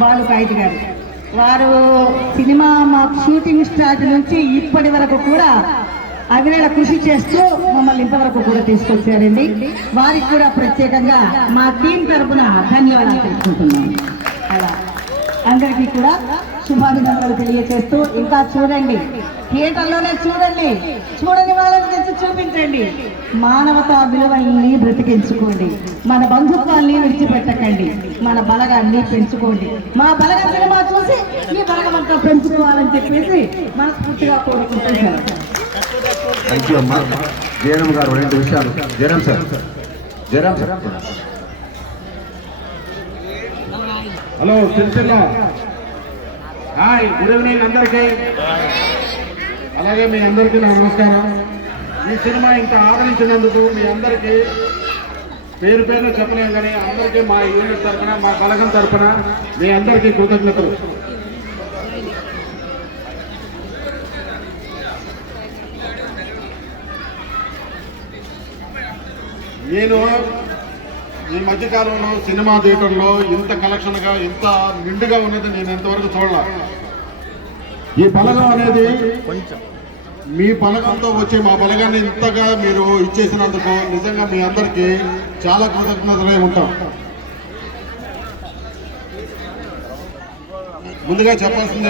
Balu Coit గారు. వారు cinema మా షూటింగ్ స్టార్ట్ నుంచి ఇప్పటి వరకు కూడా అవిరళ కృషి చేస్తూ మమ్మల్ని ఇంతవరకు కూడా తీసుకొచ్చారండి. వారికి కూడా ప్రత్యేకంగా మా టీం తరఫున ధన్యవాదాలు తెలుసుకుంటున్నాం. అలా అందరికీ కూడా శుభాభినందనలు తెలియజేస్తూ, ఇంకా చూడండి, థియేటర్లోనే చూడండి, చూడని వాళ్ళని తెచ్చి చూపించండి. మానవతా విలువల్ని బ్రతికించుకోండి, మన బంధుత్వాన్ని విడిచిపెట్టకండి, మన బలగాన్ని పెంచుకోండి. మా బలగ సినిమా చూసి మీ బలగమంతా పెంచుకోవాలని చెప్పేసి మనస్ఫూర్తిగా కోరుకుంటున్నాను. థ్యాంక్ యూ అమ్మా. జయరామ్ గారు 2 విషయాలు. Jayaram sir, Jayaram sir. Hello Sircilla, hi, good evening అందరికీ. అలాగే మీ అందరికీ నా నమస్కారం. ఈ సినిమా ఇంకా ఆదరించినందుకు మీ అందరికీ పేరు పేరు చెప్పలేము, కానీ అందరికీ మా యూనిట్ తరఫున, మా బలగం తరఫున మీ అందరికీ కృతజ్ఞతలు. నేను ఈ మధ్యకాలంలో సినిమా థియేటర్లో ఇంత కలెక్షన్గా, ఇంత నిండుగా ఉన్నది నేను ఎంతవరకు చూడలే. ఈ బలగం అనేది మీ బలగంతో వచ్చే మా బలగాన్ని ఇంతగా మీరు ఇచ్చేసినందుకు నిజంగా మీ అందరికీ చాలా కృతజ్ఞతలై ఉంటాం. ముందుగా చెప్పాల్సింది